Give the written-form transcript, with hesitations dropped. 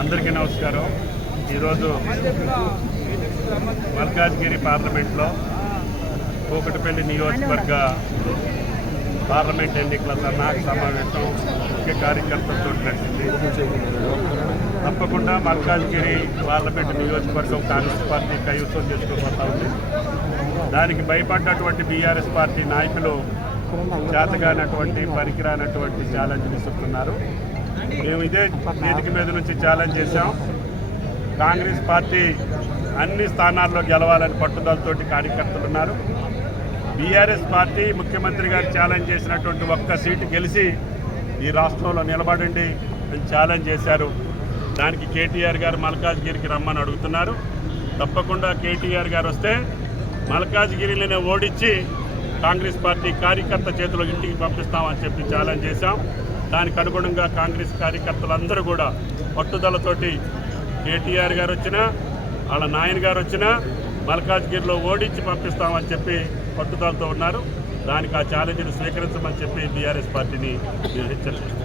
అందరికీ నమస్కారం. ఈరోజు మల్కాజ్గిరి పార్లమెంట్లో కూకటిపల్లి నియోజకవర్గ పార్లమెంట్ ఎన్నికల సన్నాహక సమావేశం ముఖ్య కార్యకర్తలతో నడిచింది. తప్పకుండా మల్కాజ్గిరి పార్లమెంట్ నియోజకవర్గం కాంగ్రెస్ పార్టీ కైవసం చేసుకోబోతా ఉంది. దానికి భయపడ్డటువంటి బీఆర్ఎస్ పార్టీ నాయకులు చేతగానటువంటి పనికిరానటువంటి ఛాలెంజ్లు ఇస్తున్నారు. మేము ఇదే వేదిక మీద నుంచి ఛాలెంజ్ చేశాం. కాంగ్రెస్ పార్టీ అన్ని స్థానాల్లో గెలవాలని పట్టుదలతోటి కార్యకర్తలు ఉన్నారు. బీఆర్ఎస్ పార్టీ ముఖ్యమంత్రి గారు ఛాలెంజ్ చేసినటువంటి ఒక్క సీటు గెలిచి ఈ రాష్ట్రంలో నిలబడండి అని ఛాలెంజ్ చేశారు. దానికి కేటీఆర్ గారు మల్కాజ్గిరికి రమ్మని అడుగుతున్నారు. తప్పకుండా కేటీఆర్ గారు వస్తే మల్కాజ్గిరిలోనే ఓడించి కాంగ్రెస్ పార్టీ కార్యకర్త చేతిలో ఇంటికి పంపిస్తామని చెప్పి ఛాలెంజ్ చేశాం. దానికి అనుగుణంగా కాంగ్రెస్ కార్యకర్తలందరూ కూడా పట్టుదలతోటి కేటీఆర్ గారు వచ్చినా వాళ్ళ నాయన గారు వచ్చినా మల్కాజ్గిరిలో ఓడించి పంపిస్తామని చెప్పి పట్టుదలతో ఉన్నారు. దానికి ఆ ఛాలెంజ్ని స్వీకరించమని చెప్పి బీఆర్ఎస్ పార్టీని హెచ్చరిస్తున్నాం.